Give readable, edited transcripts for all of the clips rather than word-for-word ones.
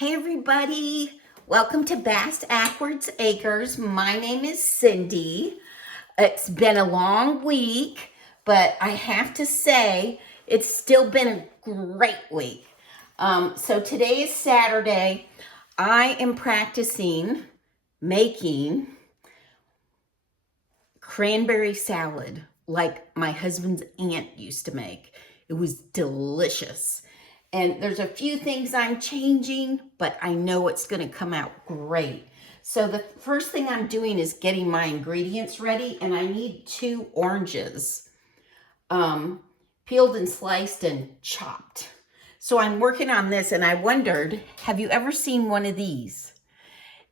Hey everybody, welcome to Bass Ackwards Acres. My name is Cindy. It's been a long week, but I have to say it's still been a great week. So today is Saturday. I am practicing making cranberry salad like my husband's aunt used to make. It was delicious. And there's a few things I'm changing, but I know it's going to come out great. So the first thing I'm doing is getting my ingredients ready, and I need 2 oranges, peeled and sliced and chopped. So I'm working on this, and I wondered, have you ever seen one of these?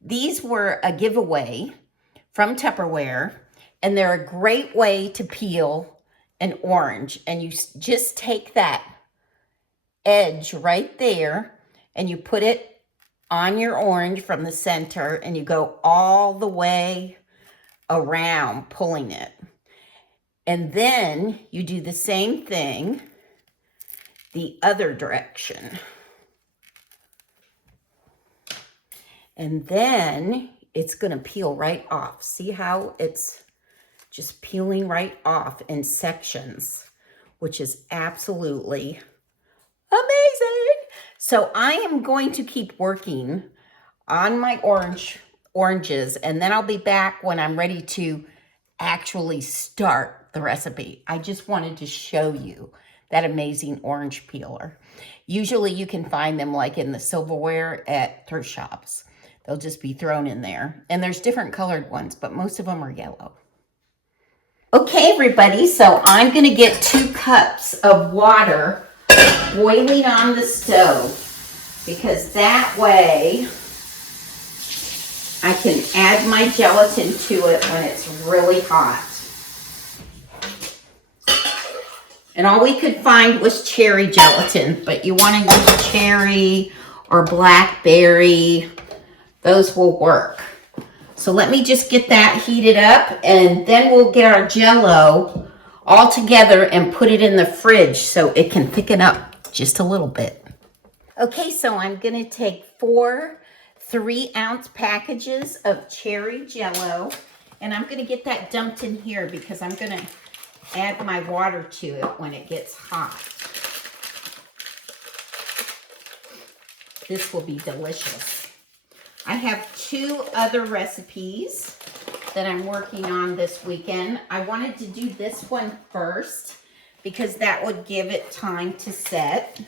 These were a giveaway from Tupperware, and they're a great way to peel an orange. And you just take that edge right there and you put it on your orange from the center and you go all the way around pulling it. And then you do the same thing the other direction. And then it's going to peel right off. See how it's just peeling right off in sections, which is absolutely amazing. So I am going to keep working on my oranges, and then I'll be back when I'm ready to actually start the recipe. I just wanted to show you that amazing orange peeler. Usually you can find them like in the silverware at thrift shops. They'll just be thrown in there. And there's different colored ones, but most of them are yellow. Okay, everybody, so I'm gonna get 2 cups of water boiling on the stove, because that way I can add my gelatin to it when it's really hot. And all we could find was cherry gelatin, but you want to use cherry or blackberry. Those will work. So let me just get that heated up, and then we'll get our Jello all together and put it in the fridge so it can thicken up just a little bit. Okay, so I'm going to take 4 3-ounce packages of cherry Jello, and I'm going to get that dumped in here because I'm going to add my water to it when it gets hot. This will be delicious. I have 2 other recipes that I'm working on this weekend. I wanted to do this one first because that would give it time to set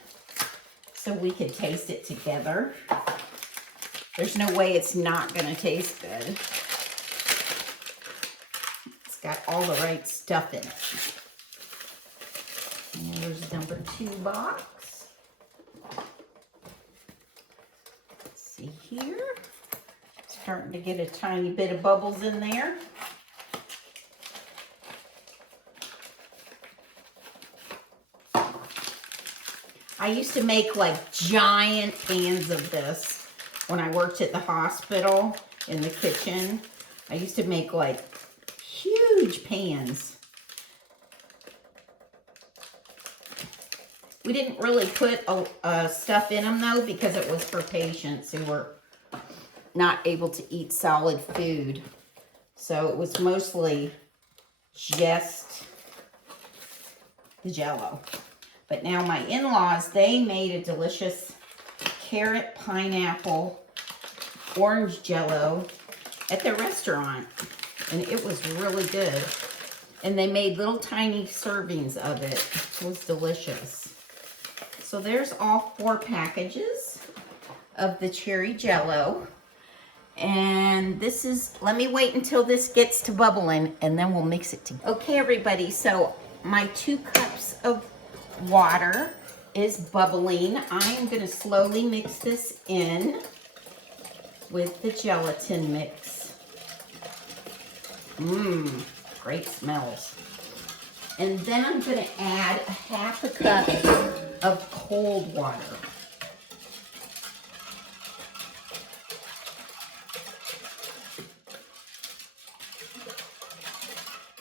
so we could taste it together. There's no way it's not going to taste good. It's got all the right stuff in it. And there's number 2 box. Let's see here. Starting to get a tiny bit of bubbles in there. I used to make like giant pans of this when I worked at the hospital in the kitchen. I used to make like huge pans. We didn't really put stuff in them though, because it was for patients who were not able to eat solid food. So it was mostly just the Jello. But now my in-laws, they made a delicious carrot, pineapple, orange Jello at their restaurant. And it was really good. And they made little tiny servings of it. It was delicious. So there's all 4 packages of the cherry Jello. And this is, let me wait until this gets to bubbling and then we'll mix it together. Okay, everybody, so my 2 cups of water is bubbling. I am going to slowly mix this in with the gelatin mix. Great smells. And then I'm going to add a 1/2 cup of cold water.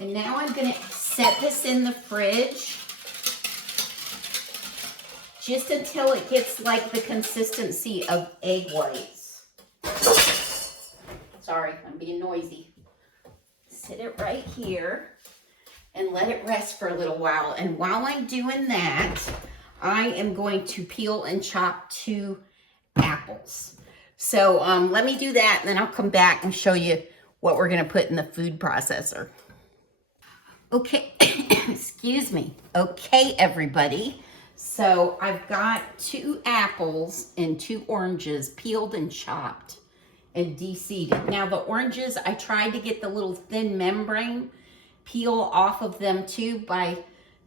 And now I'm going to set this in the fridge just until it gets like the consistency of egg whites. Sorry, I'm being noisy. Sit it right here and let it rest for a little while. And while I'm doing that, I am going to peel and chop 2 apples. So let me do that, and then I'll come back and show you what we're gonna put in the food processor. Okay, excuse me. Okay, everybody. So I've got 2 apples and 2 oranges peeled and chopped and de-seeded. Now the oranges, I tried to get the little thin membrane peel off of them too by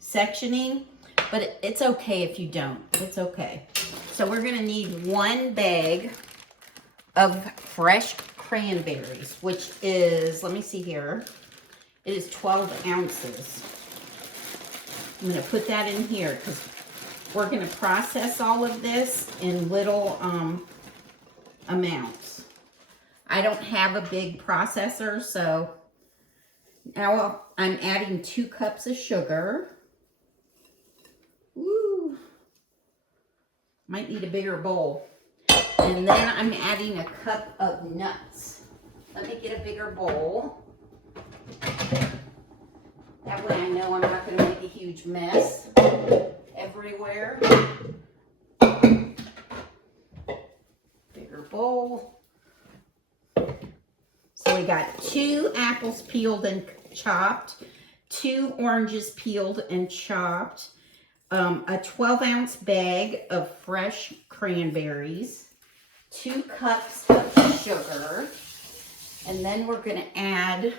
sectioning, but it's okay if you don't. It's okay. So we're gonna need 1 bag of fresh cranberries, which is, let me see here, it is 12 ounces. I'm gonna put that in here because we're gonna process all of this in little amounts. I don't have a big processor, so now I'm adding 2 cups of sugar. Ooh, might need a bigger bowl. And then I'm adding a cup of nuts. Let me get a bigger bowl. That way I know I'm not going to make a huge mess everywhere. Bigger bowl. So we got 2 apples peeled and chopped, 2 oranges peeled and chopped, a 12-ounce bag of fresh cranberries, 2 cups of sugar, and then we're going to add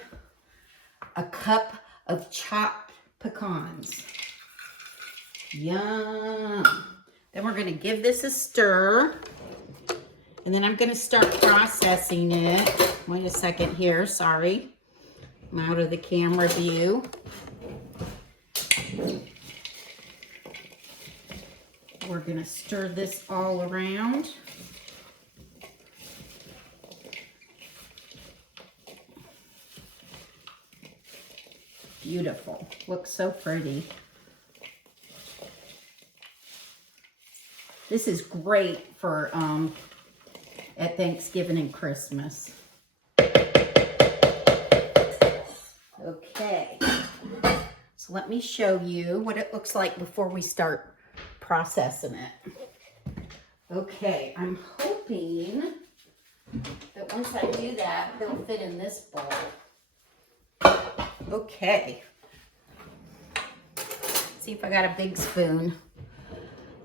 a cup of chopped pecans. Yum! Then we're going to give this a stir, and then I'm going to start processing it. Wait a second here, sorry. I'm out of the camera view. We're going to stir this all around. Beautiful. Looks so pretty. This is great for at Thanksgiving and Christmas. Okay. So let me show you what it looks like before we start processing it. Okay, I'm hoping that once I do that, they'll fit in this bowl. Okay. Let's see if I got a big spoon.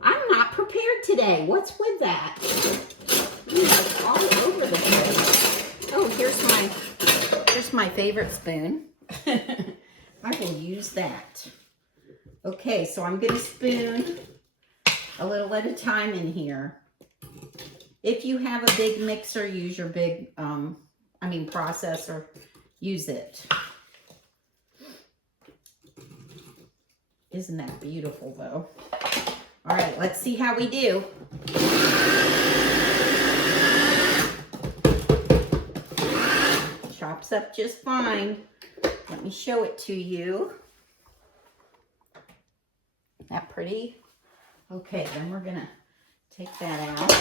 I'm not prepared today. What's with that? It's all over the place. Oh, here's my favorite spoon. I will use that. Okay, so I'm going to spoon a little at a time in here. If you have a big mixer, use your big, processor. Use it. Isn't that beautiful, though? All right, let's see how we do. Chops up just fine. Let me show it to you. Isn't that pretty? Okay, then we're gonna take that out.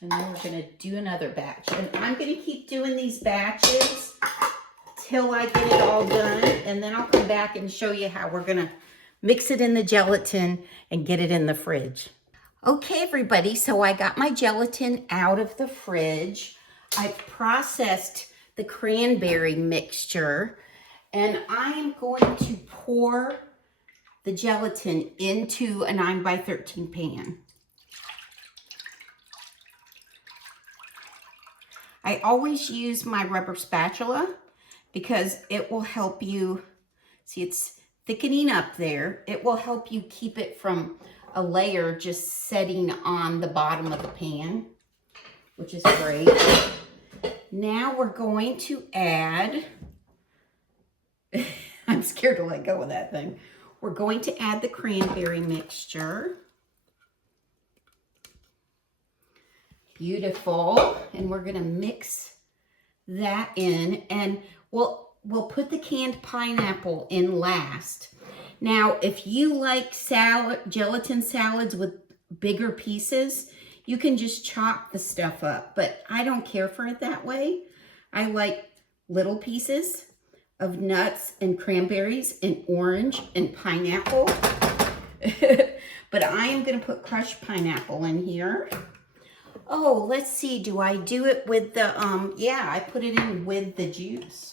And then we're gonna do another batch. And I'm gonna keep doing these batches till I get it all done. And then I'll come back and show you how we're gonna mix it in the gelatin and get it in the fridge. Okay, everybody, so I got my gelatin out of the fridge. I've processed the cranberry mixture, and I am going to pour the gelatin into a 9x13 pan. I always use my rubber spatula because it will help you, see it's thickening up there. It will help you keep it from a layer just setting on the bottom of the pan, which is great. Now we're going to add, I'm scared to let go of that thing. We're going to add the cranberry mixture. Beautiful. And we're going to mix that in, and we'll put the canned pineapple in last. Now, if you like gelatin salads with bigger pieces, you can just chop the stuff up, but I don't care for it that way. I like little pieces of nuts and cranberries and orange and pineapple. But I am going to put crushed pineapple in here. Oh, let's see. Do I do it with the, yeah, I put it in with the juice.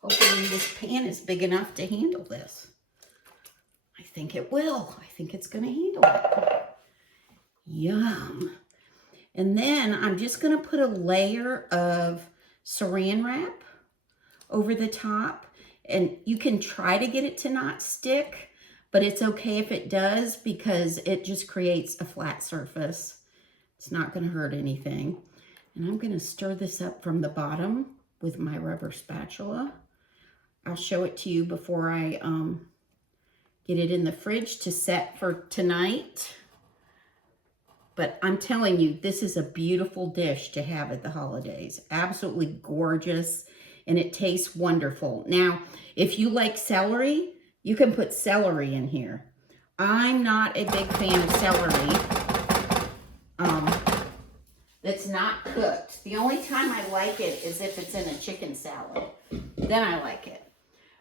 Hopefully this pan is big enough to handle this. I think it will. I think it's going to handle it. Yum. And then I'm just going to put a layer of saran wrap over the top. And you can try to get it to not stick, but it's okay if it does because it just creates a flat surface. It's not going to hurt anything. And I'm going to stir this up from the bottom with my rubber spatula. I'll show it to you before I get it in the fridge to set for tonight. But I'm telling you, this is a beautiful dish to have at the holidays. Absolutely gorgeous, and it tastes wonderful. Now, if you like celery, you can put celery in here. I'm not a big fan of celery that's not cooked. The only time I like it is if it's in a chicken salad. Then I like it.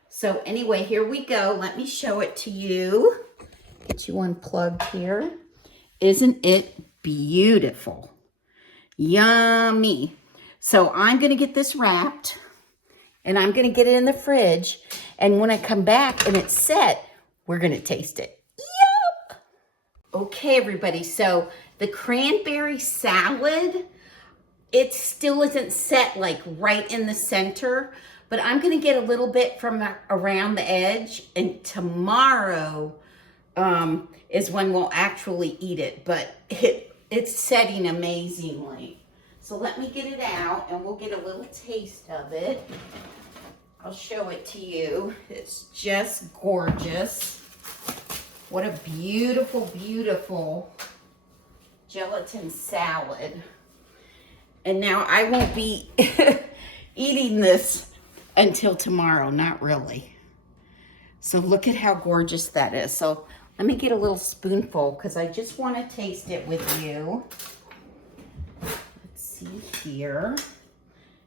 So anyway, here we go. Let me show it to you. Get you unplugged here. Isn't it beautiful? Yummy. So I'm going to get this wrapped and I'm going to get it in the fridge. And when I come back and it's set, we're going to taste it. Yep. Okay, everybody. So the cranberry salad, it still isn't set like right in the center, but I'm going to get a little bit from around the edge, and tomorrow is when we'll actually eat it, but it's setting amazingly. So let me get it out and we'll get a little taste of it. I'll show it to you. It's just gorgeous. What a beautiful, beautiful gelatin salad. And now I won't be eating this until tomorrow, not really. So look at how gorgeous that is. So let me get a little spoonful because I just want to taste it with you. Let's see here.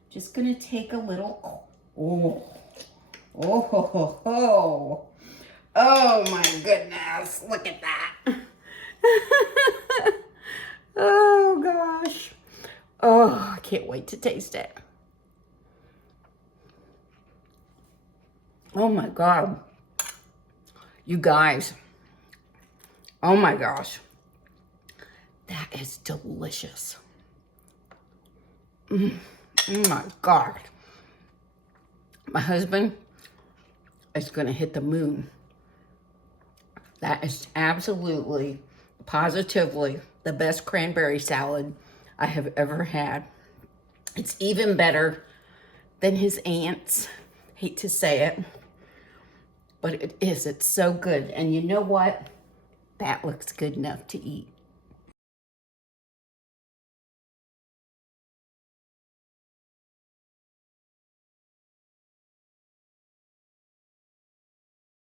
Just going to take a little. Oh, oh, ho, ho, ho. Oh my goodness. Look at that. Oh gosh. Oh, I can't wait to taste it. Oh my God. You guys. Oh my gosh. That is delicious. Oh my God. My husband is going to hit the moon. That is absolutely, positively the best cranberry salad I have ever had. It's even better than his aunt's. Hate to say it, but it is. It's so good. And you know what? That looks good enough to eat.